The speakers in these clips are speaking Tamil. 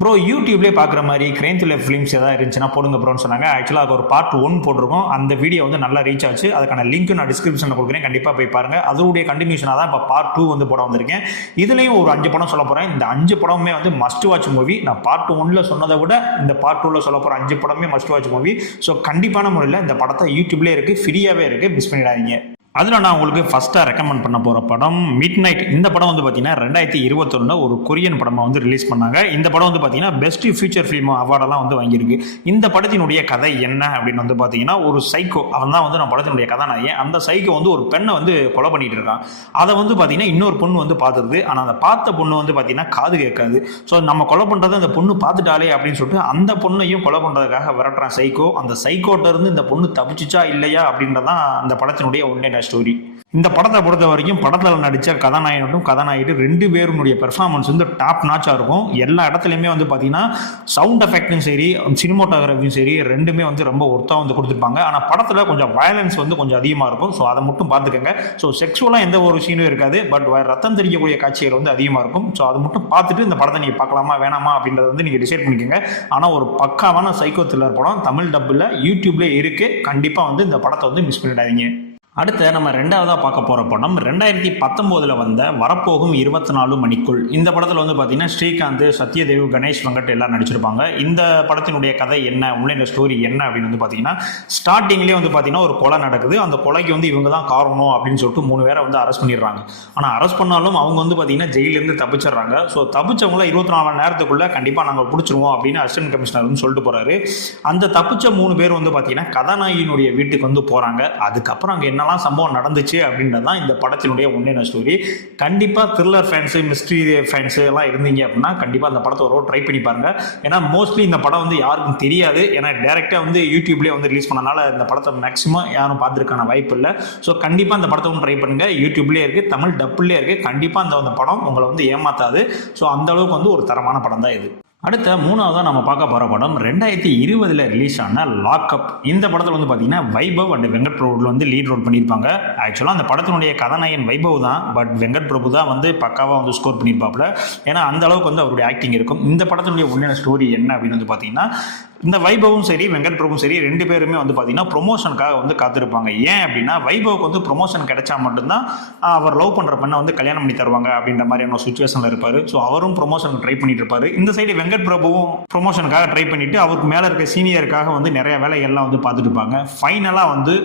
ப்ரோ யூடியூப்லேயே பார்க்குற மாதிரி கிரைம் த்ரில்லர் ஃபிலிம்ஸ் ஏதாவது இருந்துச்சுன்னா போடுங்க ப்ரோன்னு சொன்னாங்க. ஆக்சுவலாக அது ஒரு பார்ட் 1 போட்டிருக்கோம். அந்த வீடியோ வந்து நல்லா ரீச் ஆச்சு. அதுக்கான லிங்க் நான் டிஸ்கிரிப்ஷனில் கொடுக்குறேன், கண்டிப்பாக போய் பாருங்கள். அதோடைய கண்டினியூஷனாக தான் இப்போ பார்ட் 2 வந்து போட வந்திருக்கேன். இதுலேயும் ஒரு 5 படம் சொல்ல போகிறேன். இந்த 5 படமுமே வந்து மஸ்ட் வாட்ச் மூவி. நான் பார்ட் 1ல் சொன்னதை விட இந்த பார்ட் 2ல் சொல்ல போகிற 5 படமே மஸ்ட் வாட்ச் மூவி. ஸோ கண்டிப்பான முறையில் இந்த படத்தை யூடியூப்லேயே இருக்குது, ஃப்ரீயாகவே இருக்குது, மிஸ் பண்ணிடாதீங்க. அதில் நான் உங்களுக்கு ஃபஸ்ட்டாக ரெக்கமெண்ட் பண்ண போகிற படம் மிட் நைட். இந்த படம் வந்து பார்த்தீங்கன்னா 2021 ஒரு கொரியன் படமாக வந்து ரிலீஸ் பண்ணாங்க. இந்த படம் வந்து பார்த்தீங்கன்னா பெஸ்ட் ஃபியூச்சர் ஃபிலிம் அவார்டெல்லாம் வந்து வாங்கியிருக்கு. இந்த படத்தினுடைய கதை என்ன அப்படின்னு வந்து பார்த்தீங்கன்னா, ஒரு சைக்கோ, அவன் தான் வந்து நம்ம படத்தினுடைய கதாநாயகன். அந்த சைக்கோ வந்து ஒரு பெண்ணை வந்து கொலை பண்ணிட்டு இருக்கான். அதை வந்து பார்த்தீங்கன்னா இன்னொரு பொண்ணு வந்து பார்த்துருது. ஆனால் அந்த பார்த்த பொண்ணு வந்து பார்த்தீங்கன்னா காது கேட்காது. ஸோ நம்ம கொலை பண்ணுறது அந்த பொண்ணு பார்த்துட்டாலே அப்படின்னு சொல்லிட்டு அந்த பொண்ணையும் கொலை பண்ணுறதுக்காக விரட்டுறான் சைக்கோ. அந்த சைக்கோட்ட இருந்து இந்த பொண்ணு தப்பிச்சுச்சா இல்லையா அப்படின்றதான் அந்த படத்தினுடைய ஒன்னே ஸ்டோரி. இந்த படத்தை பொறுத்த வரைக்கும் படத்தில் நடித்த கதாநாயகனும் கதாநாயகி 2 பேருடைய பெர்ஃபார்மன்ஸ் வந்து டாப் நாச்சாக இருக்கும். எல்லா இடத்துலையுமே வந்து பார்த்தீங்கன்னா சவுண்ட் எஃபெக்டும் சரி, சினிமோட்டோகிராஃபியும் சரி, ரெண்டுமே வந்து ரொம்ப ஒர்த்தாக வந்து கொடுத்துருப்பாங்க. ஆனால் படத்தில் கொஞ்சம் வயலன்ஸ் வந்து கொஞ்சம் அதிகமாக இருக்கும். ஸோ அதை மட்டும் பார்த்துக்கோங்க. ஸோ செக்ஷுவலாக எந்த ஒரு சீனும் இருக்காது, பட் ரத்தம் தெரியக்கூடிய காட்சிகள் வந்து அதிகமாக இருக்கும். ஸோ அதை மட்டும் பார்த்துட்டு இந்த படத்தை நீங்கள் பார்க்கலாமா வேணாமா அப்படின்றத வந்து நீங்கள் டிசைட் பண்ணிக்கோங்க. ஆனால் ஒரு பக்காவான சைக்கோ த்ரில்லர் படம் தமிழ் டப்பில் யூடியூப்லேயே இருக்குது. கண்டிப்பாக வந்து இந்த படத்தை வந்து மிஸ் பண்ணிடாதீங்க. அடுத்து நம்ம 2வதாக பார்க்க போகிற படம் 2019 வந்த வரப்போகும் 24 மணிக்குள். இந்த படத்தில் வந்து பார்த்தீங்கன்னா ஸ்ரீகாந்த், சத்யதேவ், கணேஷ் வெங்கட் எல்லாம் நடிச்சிருப்பாங்க. இந்த படத்தினுடைய கதை என்ன, உள்ள ஸ்டோரி என்ன அப்படின்னு வந்து பார்த்தீங்கன்னா, ஸ்டார்டிங்லேயே வந்து பார்த்தீங்கன்னா ஒரு கொலை நடக்குது. அந்த கொலைக்கு வந்து இவங்க தான் காரணம் அப்படின்னு சொல்லிட்டு 3 பேரை வந்து அரெஸ்ட் பண்ணிடுறாங்க. ஆனால் அரெஸ்ட் பண்ணாலும் அவங்க வந்து பார்த்தீங்கன்னா ஜெயிலேருந்து தப்பிச்சிடுறாங்க. ஸோ தப்பிச்சவங்கள 24 மணி நேரத்துக்குள்ளே கண்டிப்பாக நாங்கள் பிடிச்சிருவோம் அப்படின்னு அசிஸ்டன்ட் கமிஷனர் வந்து சொல்லிட்டு போகிறாரு. அந்த தப்பிச்ச 3 பேர் வந்து பார்த்தீங்கன்னா கதாநாயகியினுடைய வீட்டுக்கு வந்து போகிறாங்க. அதுக்கப்புறம் அங்கே என்ன சம்பவம் நடந்துச்சு அப்படின்றதான் இந்த படத்தினுடைய உண்மையான ஸ்டோரி. கண்டிப்பா த்ரில்லர் ஃபேன்ஸ், மிஸ்ட்ரி ஃபேன்ஸ் எல்லாம் இருந்தீங்க அப்படின்னா கண்டிப்பா அந்த படத்தை ஒரு ட்ரை பண்ணி பாருங்க. ஏன்னா மோஸ்ட்லி இந்த படம் வந்து யாருக்கும் தெரியாது. ஏன்னா டைரக்டா வந்து யூடியூப்லேயே வந்து ரிலீஸ் பண்ணனால இந்த படத்தை மேக்ஸிமம் யாரும் பார்த்துருக்கான வாய்ப்பு இல்லை. ஸோ கண்டிப்பா அந்த படத்தை ட்ரை பண்ணுங்க. யூடியூப்லேயே இருக்கு, தமிழ் டப்புலேயே இருக்கு. கண்டிப்பா அந்த படம் உங்களை வந்து ஏமாத்தாது. ஸோ அந்த அளவுக்கு வந்து ஒரு தரமான படம் தான் இது. அடுத்த 3வதாக நம்ம பார்க்க போகிற படம் 2020 ரிலீஸ் ஆன லாக்அப். இந்த படத்தில் வந்து பார்த்தீங்கன்னா வைபவ் அண்ட் வெங்கட் பிரபு வந்து லீட் ரோல் பண்ணியிருப்பாங்க. ஆக்சுவலாக அந்த படத்தினுடைய கதாநாயகன் வைபவ் தான், பட் வெங்கட் பிரபு தான் வந்து பக்காவாக வந்து ஸ்கோர் பண்ணியிருப்பாப்புல. ஏன்னா அந்த அளவுக்கு வந்து அவருடைய ஆக்டிங் இருக்கும். இந்த படத்தினுடைய உண்மையான ஸ்டோரி என்ன அப்படின்னு வந்து பார்த்தீங்கன்னா, இந்த வைபவும் சரி வெங்கட் பிரபுவும் சரி 2 பேருமே வந்து பார்த்தீங்கன்னா ப்ரொமோஷனுக்காக வந்து காத்திருப்பாங்க. ஏன் அப்படின்னா வைபவுக்கு வந்து ப்ரொமோஷன் கிடைச்சா மட்டும்தான் அவர் லவ் பண்ணுற பெண்ணை வந்து கல்யாணம் பண்ணி தருவாங்க அப்படின்ற மாதிரியான சுச்சுவேஷனில் இருப்பார். ஸோ அவரும் ப்ரொமோஷனுக்கு ட்ரை பண்ணிட்டு இருப்பார். இந்த சைடு வெங்கட் பிரபுவும் ப்ரொமோஷனுக்காக ட்ரை பண்ணிட்டு அவருக்கு மேலே இருக்க சீனியருக்காக வந்து நிறைய வேலைகள்லாம் வந்து பார்த்துட்டு இருப்பாங்க. ஃபைனலாக வந்து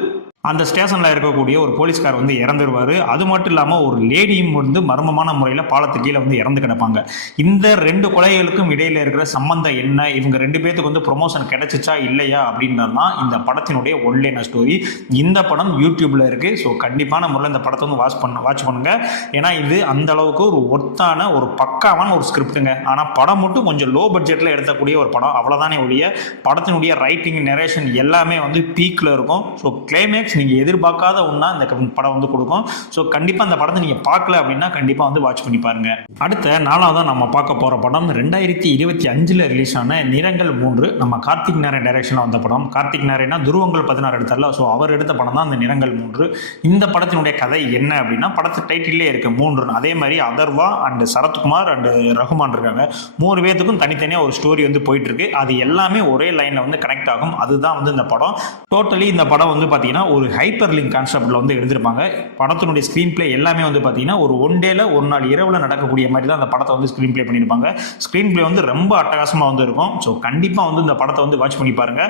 அந்த ஸ்டேஷனில் இருக்கக்கூடிய ஒரு போலீஸ்கார் வந்து இறந்துருவார். அது மட்டும் இல்லாமல் ஒரு லேடியும் வந்து மர்மமான முறையில் பாலத்துக்கு கீழே வந்து இறந்து கிடப்பாங்க. இந்த 2 கொலைகளுக்கும் இடையில் இருக்கிற சம்பந்தம் என்ன, இவங்க 2 பேத்துக்கு வந்து ப்ரொமோஷன் கிடைச்சிச்சா இல்லையா அப்படின்றது தான் இந்த படத்தினுடைய ஒன்லைன் ஸ்டோரி. இந்த படம் யூடியூப்ல இருக்குது. ஸோ கண்டிப்பான முறையில் இந்த படத்தை வந்து வாட்ச் பண்ணுங்க. ஏன்னா இது அந்த அளவுக்கு ஒரு ஒர்த்தான ஒரு பக்காவான ஒரு ஸ்கிரிப்டுங்க. ஆனால் படம் மட்டும் கொஞ்சம் லோ பட்ஜெட்டில் எடுக்கக்கூடிய ஒரு படம், அவ்வளோதானே ஒழிய படத்தினுடைய ரைட்டிங், நரேஷன் எல்லாமே வந்து பீக்கில் இருக்கும். ஸோ கிளைமேக்ஸ் நீங்கள் எதிர்பார்க்காத ஒன்றா இந்த படம் வந்து கொடுக்கும். ஸோ கண்டிப்பாக அந்த படத்தை நீங்கள் பார்க்கல அப்படின்னா கண்டிப்பாக வந்து வாட்ச் பண்ணி பாருங்க. அடுத்த 4வதாக நம்ம பார்க்க போகிற படம் 2025 ரிலீஸ் ஆன நிறங்கள் 3. நம்ம கார்த்திக் நாராயண் டைரக்ஷனில் வந்த படம். கார்த்திக் நாராயணா துருவங்கள் 16 எடுத்தார்ல, ஸோ அவர் எடுத்த படம் தான் அந்த நிறங்கள் 3. இந்த படத்தினுடைய கதை என்ன அப்படின்னா, படத்து டைட்டிலே இருக்கு 3. அதே மாதிரி அதர்வா அண்ட் சரத்குமார் அண்ட் ரகுமான் இருக்காங்க. 3 பேத்துக்கும் தனித்தனியாக ஒரு ஸ்டோரி வந்து போயிட்டு இருக்கு. அது எல்லாமே ஒரே லைனில் வந்து கனெக்ட் ஆகும். அதுதான் வந்து இந்த படம். டோட்டலி இந்த படம் வந்து பார்த்தீங்கன்னா ஒரு ஹைப்பர் லிங்க் கான்செப்ட்ல வந்து எடுத்திருப்பாங்க. படத்தினுடைய ஸ்கிரீன் பிளே எல்லாமே வந்து பார்த்தீங்கன்னா ஒரு ஒன் டேல ஒரு நாள் இரவில் நடக்கக்கூடிய மாதிரி தான் அந்த படத்தை வந்து ஸ்கிரீன் பிளே பண்ணியிருப்பாங்க. ஸ்கிரீன் பிளே வந்து ரொம்ப அட்டகாசமாக வந்து இருக்கும். ஸோ கண்டிப்பாக வந்து இந்த படத்தை வந்து வாட்ச் பண்ணி பாருங்க.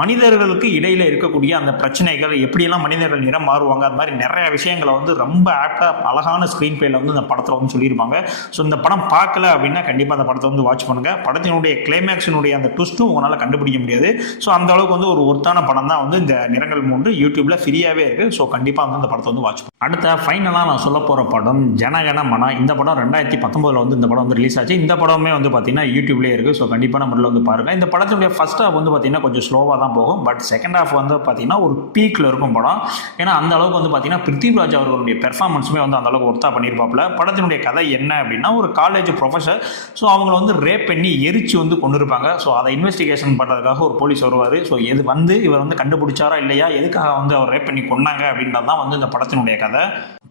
மனிதர்களுக்கு இடையில இருக்கக்கூடிய அந்த பிரச்சனைகள், எப்படியெல்லாம் மனிதர்கள் நிறம் மாறுவாங்க, அது மாதிரி நிறைய விஷயங்களை வந்து ரொம்ப ஆப்டா அழகான ஸ்கிரீன் பிளேல வந்து இந்த படத்தில் வந்து சொல்லியிருப்பாங்க. ஸோ இந்த படம் பார்க்கல அப்படின்னா கண்டிப்பாக அந்த படத்தை வந்து வாட்ச் பண்ணுங்க. படத்தினுடைய கிளைமேக்ஸினுடைய அந்த ட்விஸ்ட்டும் உங்களால் கண்டுபிடிக்க முடியாது. ஸோ அந்த அளவுக்கு வந்து ஒரு ஒர்த்தான படம் தான் வந்து இந்த நிறங்கள் 3 யூடியூப்ல ஃப்ரீயாகவே இருக்குது. ஸோ கண்டிப்பாக வந்து இந்த படத்தை வந்து வாட்ச் பண்ணுங்க. அடுத்த ஃபைனலாக நான் சொல்ல போகிற படம் ஜனகன மன. இந்த படம் 2019 வந்து இந்த படம் வந்து ரிலீஸ் ஆச்சு. இந்த படமே வந்து பார்த்தீங்கன்னா யூடியூப்லேயே இருக்குது. ஸோ கண்டிப்பான முறையில் வந்து பாருங்கள். இந்த படத்தினுடைய ஃபர்ஸ்ட் ஹாஃப் வந்து பார்த்தீங்கன்னா கொஞ்சம் ஸ்லோவாக தான் போகும். பட் செகண்ட் ஹாஃப் வந்து பார்த்தீங்கன்னா ஒரு பீக்கில் இருக்கும் படம். ஏன்னா அந்த அளவுக்கு வந்து பார்த்தீங்கன்னா பிருத்திவிராஜ் அவர்களுடைய பெர்ஃபார்மன்ஸுமே வந்து அந்த அளவுக்கு ஒர்த்தாக பண்ணியிருப்பாப்புல. படத்தினுடைய கதை என்ன அப்படின்னா, ஒரு காலேஜ் ப்ரொஃபஸர், ஸோ அவங்கள வந்து ரேப் பண்ணி எரிச்சு வந்து கொண்டு இருப்பாங்க. ஸோ அதை இன்வெஸ்டிகேஷன் பண்ணுறதுக்காக ஒரு போலீஸ் வருவார். ஸோ இது வந்து இவர் வந்து கண்டுபிடிச்சாரா இல்லையா, எதுக்காக வந்து அவர் ரேப் பண்ணி கொண்டாங்க அப்படின்றது தான் வந்து இந்த படத்தினுடைய கதை.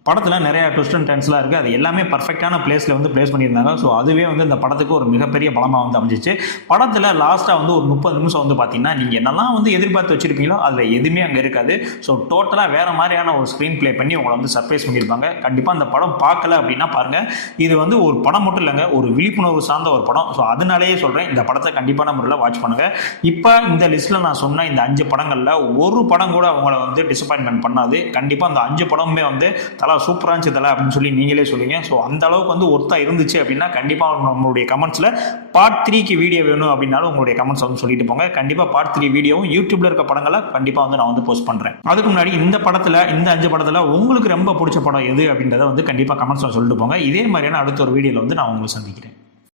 படத்தில் நிறைய ட்விஸ்ட் அண்ட் டர்ன்ஸ்லாம் இருக்குது. அது எல்லாமே பர்ஃபெக்டான பிளேஸில் வந்து பிளேஸ் பண்ணியிருந்தாங்க. ஸோ அதுவே வந்து இந்த படத்துக்கு ஒரு மிகப்பெரிய பலமாக வந்து அமைஞ்சிச்சு. படத்தில் லாஸ்ட்டாக வந்து ஒரு 30 நிமிஷம் வந்து பார்த்தீங்கன்னா நீங்கள் என்னெல்லாம் வந்து எதிர்பார்த்து வச்சிருப்பீங்களோ அதில் எதுவுமே அங்கே இருக்காது. ஸோ டோட்டலாக வேறு மாதிரியான ஒரு ஸ்க்ரீன் ப்ளே பண்ணி உங்களை வந்து சர்ப்ரைஸ் பண்ணியிருப்பாங்க. கண்டிப்பாக அந்த படம் பார்க்கல அப்படின்னா பாருங்கள். இது வந்து ஒரு படம் மட்டும் இல்லைங்க, ஒரு விழிப்புணர்வு சார்ந்த ஒரு படம். ஸோ அதனாலேயே சொல்கிறேன், இந்த படத்தை கண்டிப்பான முறையில் வாட்ச் பண்ணுங்கள். இப்போ இந்த லிஸ்ட்டில் நான் சொன்ன இந்த 5 படங்களில் ஒரு படம் கூட உங்களை வந்து டிசப்பாயின்மெண்ட் பண்ணாது. கண்டிப்பாக அந்த 5 படமுமே வந்து தலா சூப்பராக இருந்துச்சு தலை அப்படின்னு சொல்லி நீங்களே சொல்லுங்க. ஸோ அந்த அளவுக்கு வந்து ஒர்த்தா இருந்துச்சு அப்படின்னா கண்டிப்பாக நம்மளுடைய கமெண்ட்ஸில் பார்ட் 3க்கு வீடியோ வேணும் அப்படின்னாலும் உங்களுடைய கமெண்ட்ஸ் வந்து சொல்லிட்டு போங்க. கண்டிப்பாக பார்ட் 3 வீடியோவும் யூடியூப்ல இருக்க படங்களை கண்டிப்பாக வந்து நான் வந்து போஸ்ட் பண்ணுறேன். அதுக்கு முன்னாடி இந்த 5 படத்தில் உங்களுக்கு ரொம்ப பிடிச்ச படம் எது அப்படின்றத வந்து கண்டிப்பாக கமெண்ட்ஸில் சொல்லிட்டு போங்க. இதே மாதிரியான அடுத்த ஒரு வீடியோவில் வந்து நான் உங்களை சந்திக்கிறேன்.